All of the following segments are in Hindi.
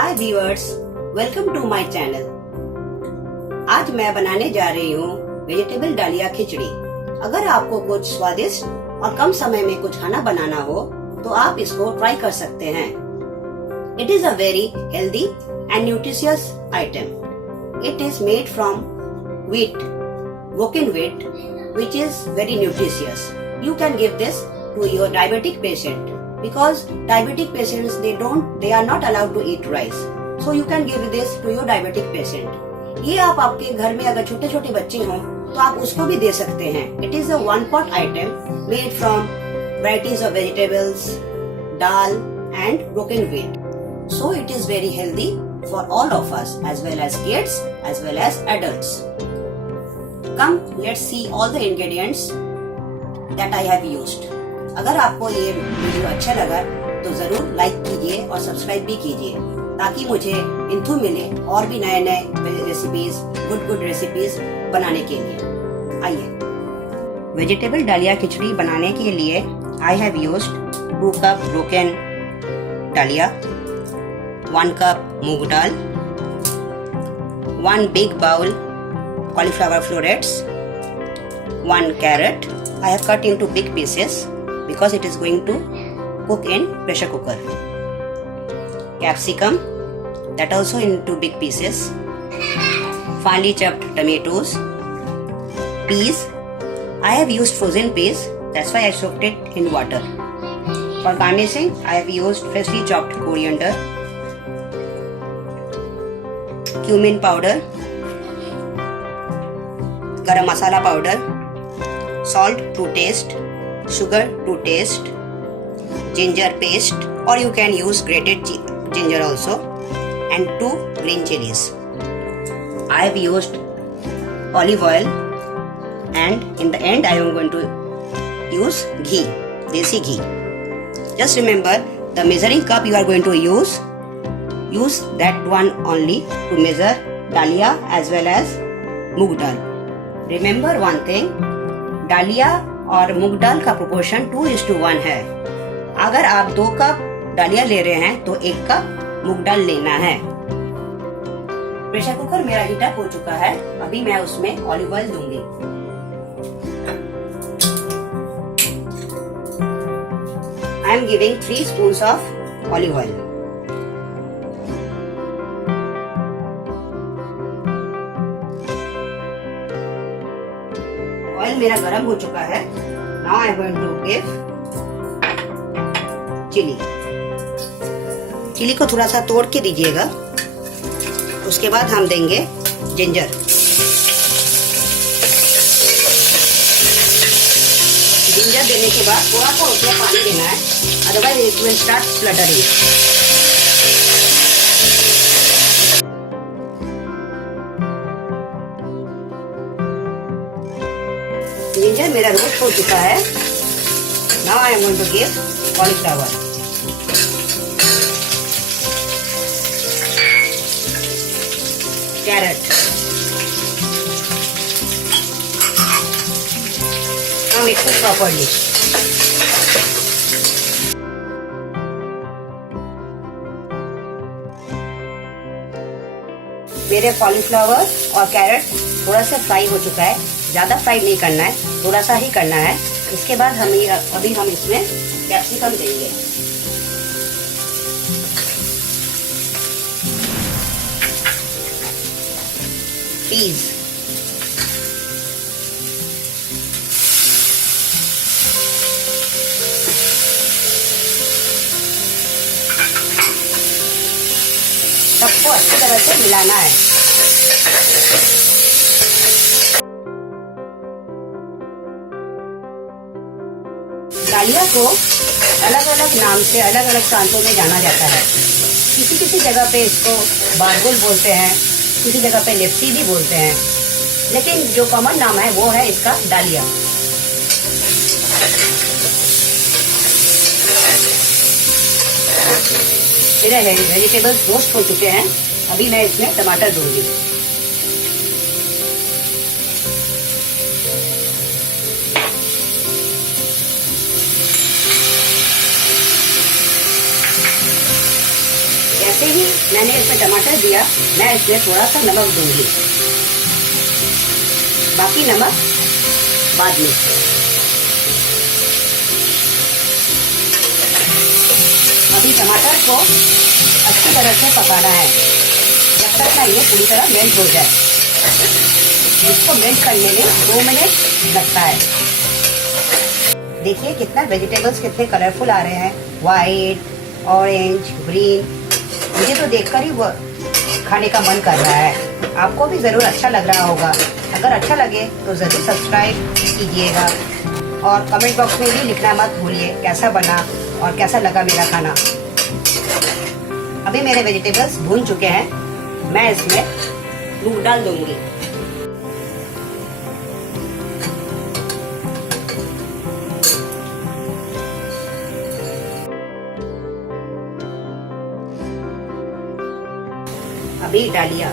Hi viewers, welcome to my channel. आज मैं बनाने जा रही हूँ वेजिटेबल डालिया खिचड़ी। अगर आपको कुछ स्वादिष्ट और कम समय में कुछ खाना बनाना हो तो आप इसको ट्राई कर सकते हैं। It is a very healthy and nutritious item. It is made from wheat, broken wheat, which is very nutritious. You can give this to your diabetic patient because diabetic patients they are not allowed to eat rice. So you can give this to your diabetic patient. ये आप आपके घर में अगर छोटे छोटे बच्चे हों तो आप उसको भी दे सकते हैं। It is a one pot item made from varieties of vegetables, dal and broken wheat. So it is very healthy for all of us as well as kids as well as adults. Come, let's see all the ingredients that I have used. अगर आपको ये वीडियो अच्छा लगा तो जरूर लाइक कीजिए और सब्सक्राइब भी कीजिए ताकि मुझे इंथू मिले और भी नए नए रेसिपीज, गुड रेसिपीज बनाने के लिए। आइए, वेजिटेबल डालिया खिचड़ी बनाने के लिए I have used 2 cup broken डालिया, 1 cup moong dal, 1 big bowl cauliflower florets, 1 carrot. I have cut into big pieces because it is going to cook in pressure cooker. Capsicum, that also into big pieces. Finely chopped tomatoes. Peas, I have used frozen peas, that's why I soaked it in water. For garnishing, I have used freshly chopped coriander, cumin powder, garam masala powder, salt to taste, sugar to taste, ginger paste or you can use grated ginger also, and 2 green chilies. I have used olive oil and in the end I am going to use ghee, desi ghee. Just remember the measuring cup you are going to use that one only to measure dalia as well as moong dal. Remember one thing, डालिया और मूंग दाल का प्रोपोर्शन 2:1 है। अगर आप 2 कप डालिया ले रहे हैं तो 1 कप मूंग दाल लेना है। प्रेशर कुकर मेरा हीट अप हो चुका है। अभी मैं उसमें ऑलिव ऑयल दूंगी। I am giving 3 spoons of olive oil. Oil मेरा गरम हो चुका है। Now I am going to give chilli. Chilli को थोड़ा सा तोड़ के दीजिएगा। उसके बाद हम देंगे जिंजर। जिंजर देने के बाद थोड़ा सा उसमें पानी देना है, otherwise it will start spluttering. Ginger मेरा रोस्ट हो चुका है। Now I am going to give cauliflower. Carrot. Now mix it properly. मेरे कॉलीफ्लावर और कैरेट थोड़ा सा फ्राई हो चुका है। ज्यादा फ्राई नहीं करना है, थोड़ा सा ही करना है। इसके बाद अभी हम इसमें कैप्सिकम देंगे। पीस, सबको अच्छी तरह से मिलाना है। डालिया को अलग अलग नाम से अलग अलग प्रांतों में जाना जाता है। किसी जगह पे इसको बारगुल बोलते हैं, किसी जगह पे लेप्सी भी बोलते हैं, लेकिन जो कॉमन नाम है वो है इसका डालिया। मेरे वेजिटेबल्स रोस्ट हो चुके हैं। अभी मैं इसमें टमाटर दूंगी। जैसे ही मैंने इसमें टमाटर दिया, मैं इसमें थोड़ा सा नमक दूंगी, बाकी नमक बाद में। अभी टमाटर को अच्छी तरह से पकाना है जब तक ना ये पूरी तरह मेल्ट हो जाए। इसको मेल्ट करने में 2 मिनट लगता है। देखिए कितना वेजिटेबल्स कितने कलरफुल आ रहे हैं, वाइट, ऑरेंज, ग्रीन। मुझे तो देखकर ही वो खाने का मन कर रहा है। आपको भी ज़रूर अच्छा लग रहा होगा। अगर अच्छा लगे तो ज़रूर सब्सक्राइब कीजिएगा और कमेंट बॉक्स में भी लिखना मत भूलिए कैसा बना और कैसा लगा मेरा खाना। अभी मेरे वेजिटेबल्स भून चुके हैं, मैं इसमें मूंग डाल दूंगी। अभी डालिया,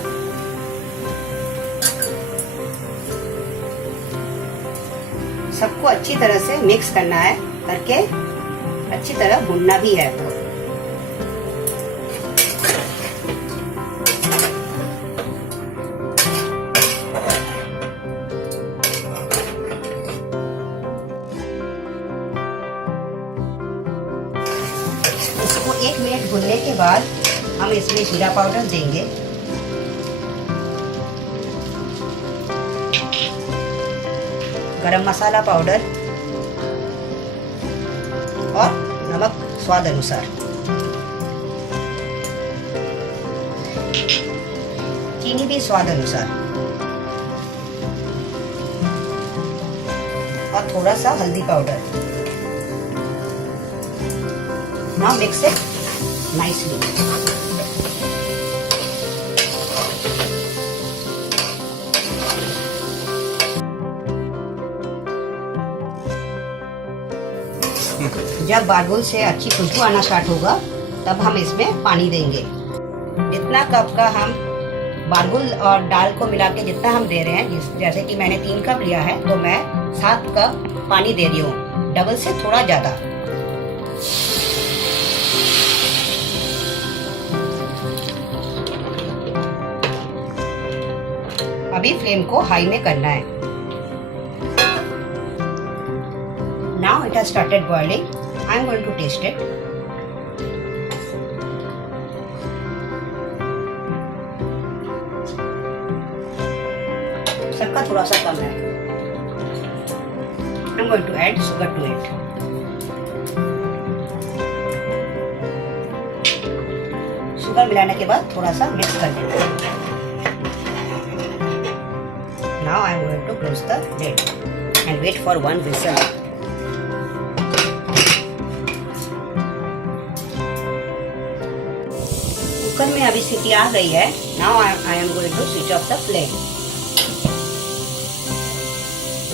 सबको अच्छी तरह से मिक्स करना है, करके अच्छी तरह भूनना भी है। इसको 1 मिनट भूनने के बाद हम इसमें जीरा पाउडर देंगे, गरम मसाला पाउडर और नमक स्वाद अनुसार। चीनी भी स्वाद अनुसार और थोड़ा सा हल्दी powder. Now mix it nicely. जब बारबुल से अच्छी खुशबू आना स्टार्ट होगा तब हम इसमें पानी देंगे। जितना कप का हम बारबुल और दाल को मिला के जितना हम दे रहे हैं, जैसे कि मैंने 3 कप लिया है तो मैं 7 कप पानी दे रही हूँ, डबल से थोड़ा ज़्यादा। अभी फ्लेम को हाई में करना है। Now it has started boiling. I am going to taste it. सबका थोड़ा सा कम है। I am going to add sugar to it. Sugar मिलाने के बाद थोड़ा सा मिक्स कर देना है। Now I am going to close the lid and wait for 1 whistle. Cooker में अभी सीटी आ गई है। Now I am going to switch off the flame.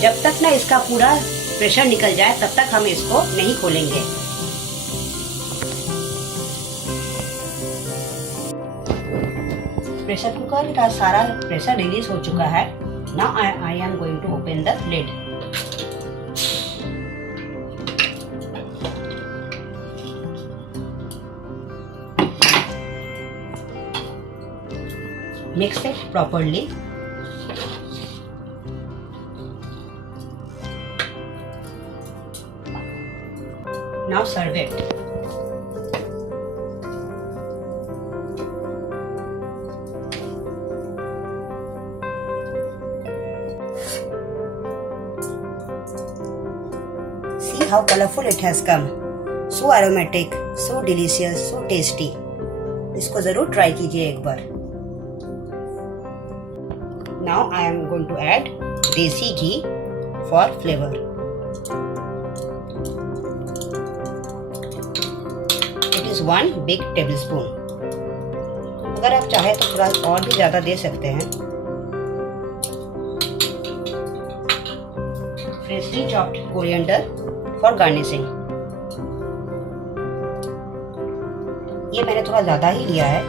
जब तक ना इसका पूरा प्रेशर निकल जाए तब तक हम इसको नहीं खोलेंगे। प्रेशर कुकर का सारा प्रेशर रिलीज हो चुका है। Now I am going to open the lid. Mix it properly. Now serve it. See how colorful it has come. So aromatic, so delicious, so tasty. इसको जरूर ट्राई कीजिए एक बार। Now I am going to add desi ghee for flavor. It is 1 big tablespoon. अगर आप चाहे तो थोड़ा और भी ज़्यादा दे सकते हैं। Freshly chopped coriander for garnishing. ये मैंने थोड़ा ज़्यादा ही लिया है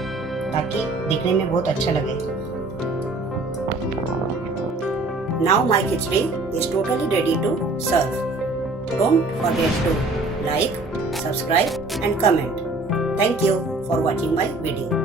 ताकि देखने में बहुत अच्छा लगे। Now my khichdi is totally ready to serve. Don't forget to like, subscribe and comment. Thank you for watching my video.